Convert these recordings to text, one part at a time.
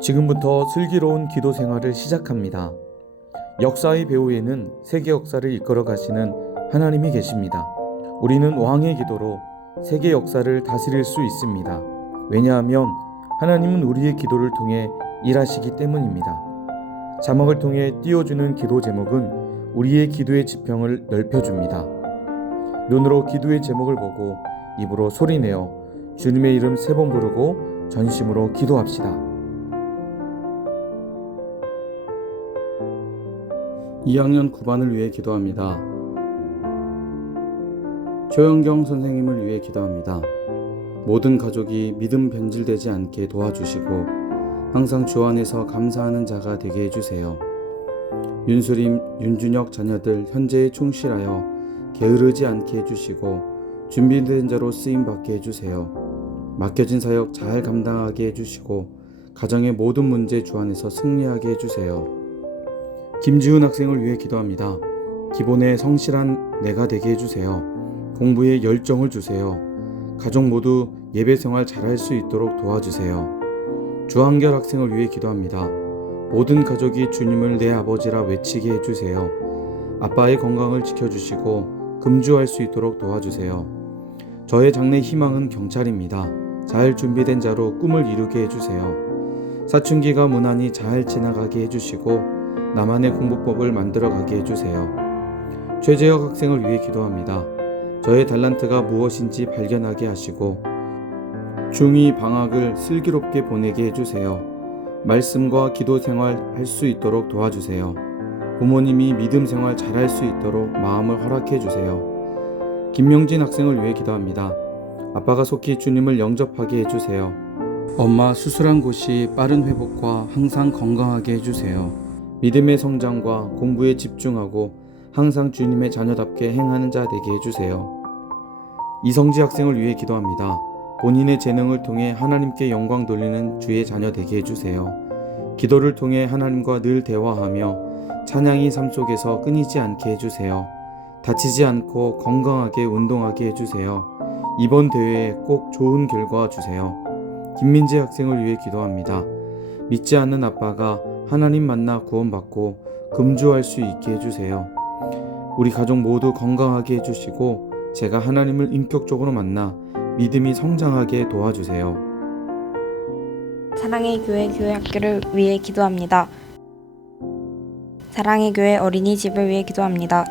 지금부터 슬기로운 기도 생활을 시작합니다. 역사의 배후에는 세계 역사를 이끌어 가시는 하나님이 계십니다. 우리는 왕의 기도로 세계 역사를 다스릴 수 있습니다. 왜냐하면 하나님은 우리의 기도를 통해 일하시기 때문입니다. 자막을 통해 띄워주는 기도 제목은 우리의 기도의 지평을 넓혀줍니다. 눈으로 기도의 제목을 보고 입으로 소리내어 주님의 이름 3번 부르고 전심으로 기도합시다. 2학년 9반을 위해 기도합니다. 조영경 선생님을 위해 기도합니다. 모든 가족이 믿음 변질되지 않게 도와주시고 항상 주 안에서 감사하는 자가 되게 해주세요. 윤수림, 윤준혁 자녀들 현재에 충실하여 게으르지 않게 해주시고 준비된 자로 쓰임받게 해주세요. 맡겨진 사역 잘 감당하게 해주시고 가정의 모든 문제 주 안에서 승리하게 해주세요. 김지훈 학생을 위해 기도합니다. 기본에 성실한 내가 되게 해주세요. 공부에 열정을 주세요. 가족 모두 예배 생활 잘할 수 있도록 도와주세요. 주한결 학생을 위해 기도합니다. 모든 가족이 주님을 내 아버지라 외치게 해주세요. 아빠의 건강을 지켜주시고 금주할 수 있도록 도와주세요. 저의 장래 희망은 경찰입니다. 잘 준비된 자로 꿈을 이루게 해주세요. 사춘기가 무난히 잘 지나가게 해주시고 나만의 공부법을 만들어가게 해주세요. 최재혁 학생을 위해 기도합니다. 저의 달란트가 무엇인지 발견하게 하시고 중2 방학을 슬기롭게 보내게 해주세요. 말씀과 기도 생활 할 수 있도록 도와주세요. 부모님이 믿음 생활 잘할 수 있도록 마음을 허락해 주세요. 김명진 학생을 위해 기도합니다. 아빠가 속히 주님을 영접하게 해주세요. 엄마 수술한 곳이 빠른 회복과 항상 건강하게 해주세요. 믿음의 성장과 공부에 집중하고 항상 주님의 자녀답게 행하는 자 되게 해주세요. 이성지 학생을 위해 기도합니다. 본인의 재능을 통해 하나님께 영광 돌리는 주의 자녀 되게 해주세요. 기도를 통해 하나님과 늘 대화하며 찬양이 삶 속에서 끊이지 않게 해주세요. 다치지 않고 건강하게 운동하게 해주세요. 이번 대회에 꼭 좋은 결과 주세요. 김민재 학생을 위해 기도합니다. 믿지 않는 아빠가 하나님 만나 구원받고 금주할 수 있게 해주세요. 우리 가족 모두 건강하게 해주시고 제가 하나님을 인격적으로 만나 믿음이 성장하게 도와주세요. 사랑의 교회 교회학교를 위해 기도합니다. 사랑의 교회 어린이집을 위해 기도합니다.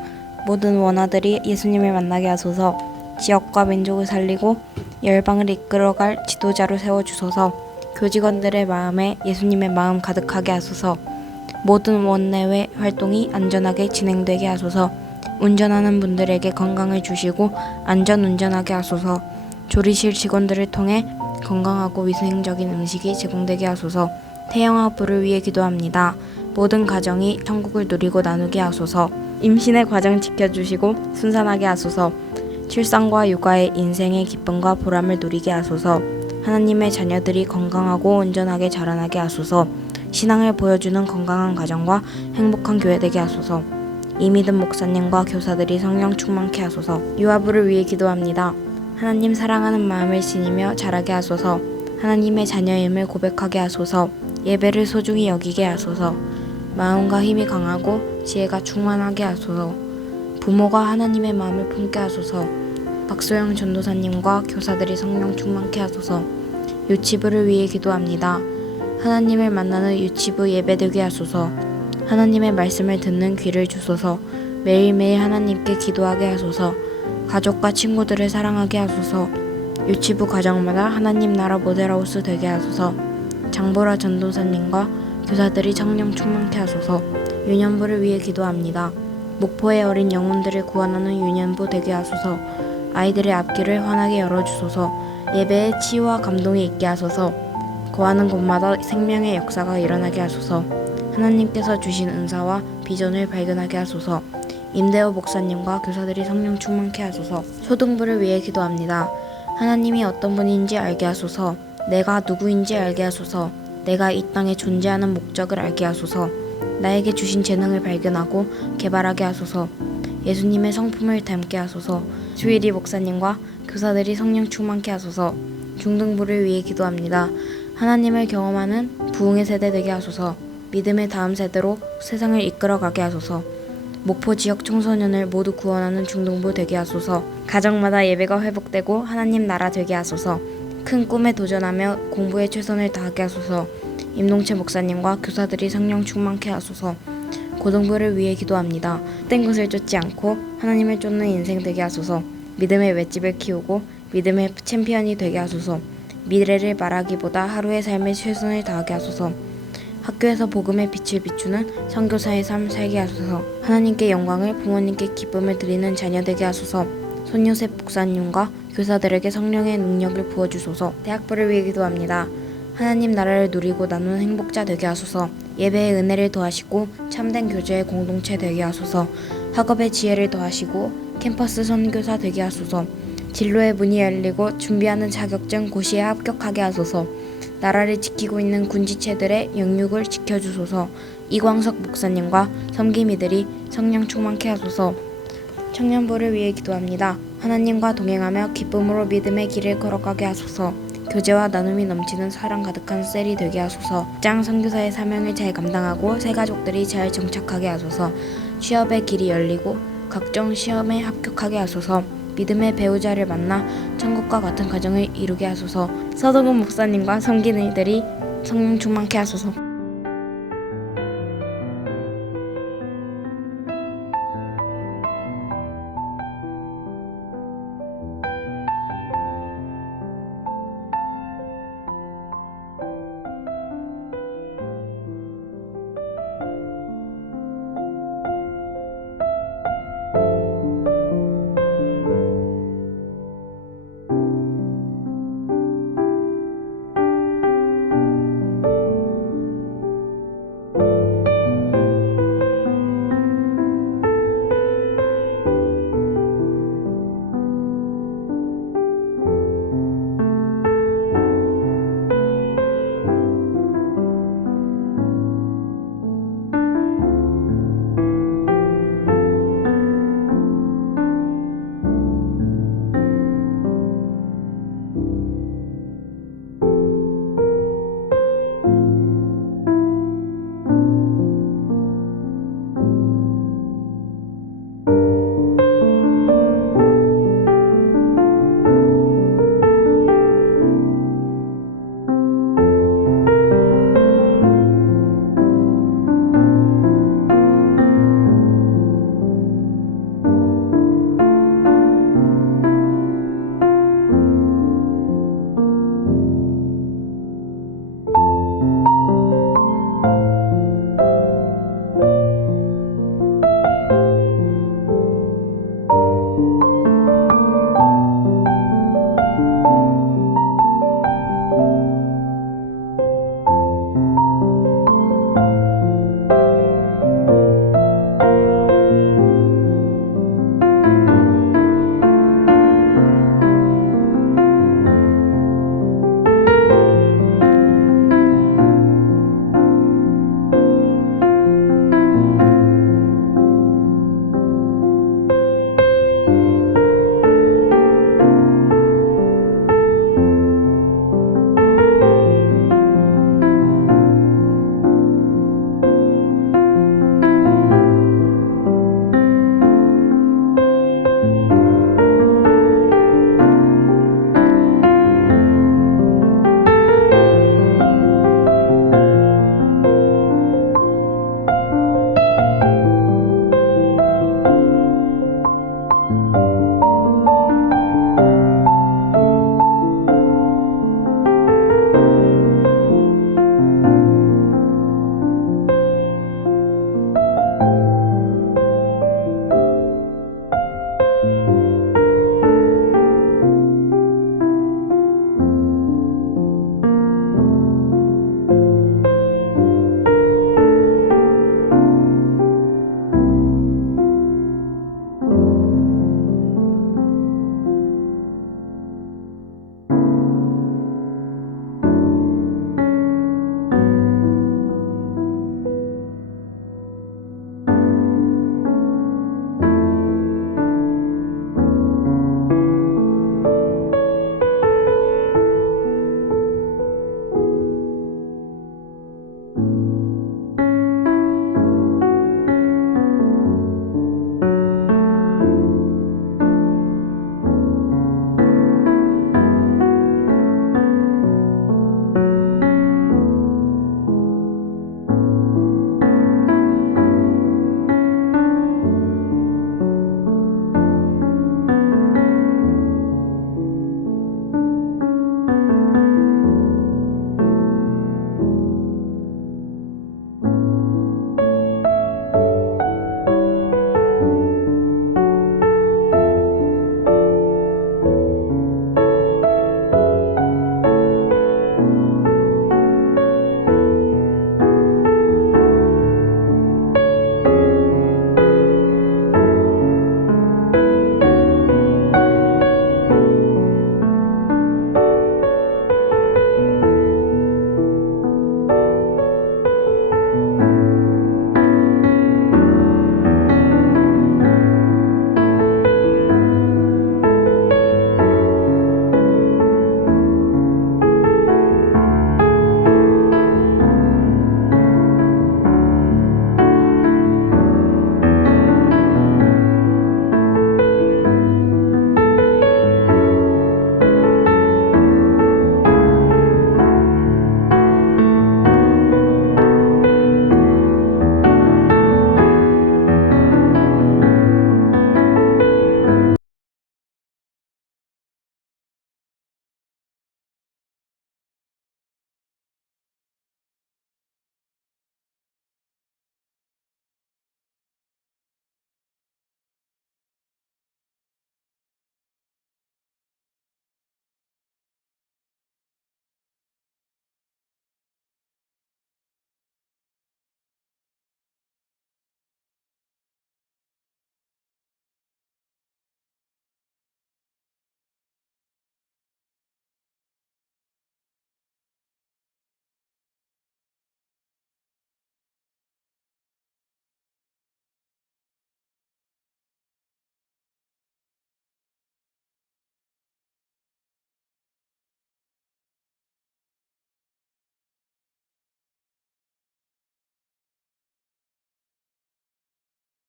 모든 원아들이 예수님을 만나게 하소서. 지역과 민족을 살리고 열방을 이끌어갈 지도자로 세워주소서. 교직원들의 마음에 예수님의 마음 가득하게 하소서. 모든 원내외 활동이 안전하게 진행되게 하소서. 운전하는 분들에게 건강을 주시고 안전운전하게 하소서. 조리실 직원들을 통해 건강하고 위생적인 음식이 제공되게 하소서. 태영아 부를 위해 기도합니다. 모든 가정이 천국을 누리고 나누게 하소서. 임신의 과정 지켜주시고 순산하게 하소서. 출산과 육아의 인생의 기쁨과 보람을 누리게 하소서. 하나님의 자녀들이 건강하고 온전하게 자라나게 하소서. 신앙을 보여주는 건강한 가정과 행복한 교회 되게 하소서. 이미든 목사님과 교사들이 성령 충만케 하소서. 유아부를 위해 기도합니다. 하나님 사랑하는 마음을 지니며 자라게 하소서. 하나님의 자녀임을 고백하게 하소서. 예배를 소중히 여기게 하소서. 마음과 힘이 강하고 지혜가 충만하게 하소서. 부모가 하나님의 마음을 품게 하소서. 박소영 전도사님과 교사들이 성령 충만케 하소서. 유치부를 위해 기도합니다. 하나님을 만나는 유치부 예배되게 하소서. 하나님의 말씀을 듣는 귀를 주소서. 매일매일 하나님께 기도하게 하소서. 가족과 친구들을 사랑하게 하소서. 유치부 가정마다 하나님 나라 모델하우스 되게 하소서. 장보라 전도사님과 교사들이 성령 충만케 하소서. 유년부를 위해 기도합니다. 목포의 어린 영혼들을 구원하는 유년부 되게 하소서. 아이들의 앞길을 환하게 열어주소서. 예배에 치유와 감동이 있게 하소서. 거하는 곳마다 생명의 역사가 일어나게 하소서. 하나님께서 주신 은사와 비전을 발견하게 하소서. 임대호 목사님과 교사들이 성령 충만케 하소서. 초등부를 위해 기도합니다. 하나님이 어떤 분인지 알게 하소서. 내가 누구인지 알게 하소서. 내가 이 땅에 존재하는 목적을 알게 하소서. 나에게 주신 재능을 발견하고 개발하게 하소서. 예수님의 성품을 닮게 하소서. 주일이 목사님과 교사들이 성령 충만케 하소서. 중등부를 위해 기도합니다. 하나님을 경험하는 부흥의 세대 되게 하소서. 믿음의 다음 세대로 세상을 이끌어가게 하소서. 목포 지역 청소년을 모두 구원하는 중등부 되게 하소서. 가정마다 예배가 회복되고 하나님 나라 되게 하소서. 큰 꿈에 도전하며 공부에 최선을 다하게 하소서. 임동채 목사님과 교사들이 성령 충만케 하소서. 고등부를 위해 기도합니다. 헛된 것을 쫓지 않고 하나님을 쫓는 인생 되게 하소서. 믿음의 맷집을 키우고 믿음의 챔피언이 되게 하소서. 미래를 말하기보다 하루의 삶에 최선을 다하게 하소서. 학교에서 복음의 빛을 비추는 선교사의 삶 살게 하소서. 하나님께 영광을, 부모님께 기쁨을 드리는 자녀 되게 하소서. 손요셉 목사님과 교사들에게 성령의 능력을 부어주소서. 대학부를 위해 기도합니다. 하나님 나라를 누리고 나누는 행복자 되게 하소서. 예배의 은혜를 더하시고 참된 교제의 공동체 되게 하소서. 학업의 지혜를 더하시고 캠퍼스 선교사 되게 하소서. 진로의 문이 열리고 준비하는 자격증 고시에 합격하게 하소서. 나라를 지키고 있는 군지체들의 영육을 지켜주소서. 이광석 목사님과 섬김이들이 성령 충만케 하소서. 청년부를 위해 기도합니다. 하나님과 동행하며 기쁨으로 믿음의 길을 걸어가게 하소서. 교제와 나눔이 넘치는 사랑 가득한 셀이 되게 하소서. 직장 선교사의 사명을 잘 감당하고 새 가족들이 잘 정착하게 하소서. 취업의 길이 열리고 각종 시험에 합격하게 하소서. 믿음의 배우자를 만나 천국과 같은 가정을 이루게 하소서. 서동훈 목사님과 섬기는 이들이 성령 충만케 하소서.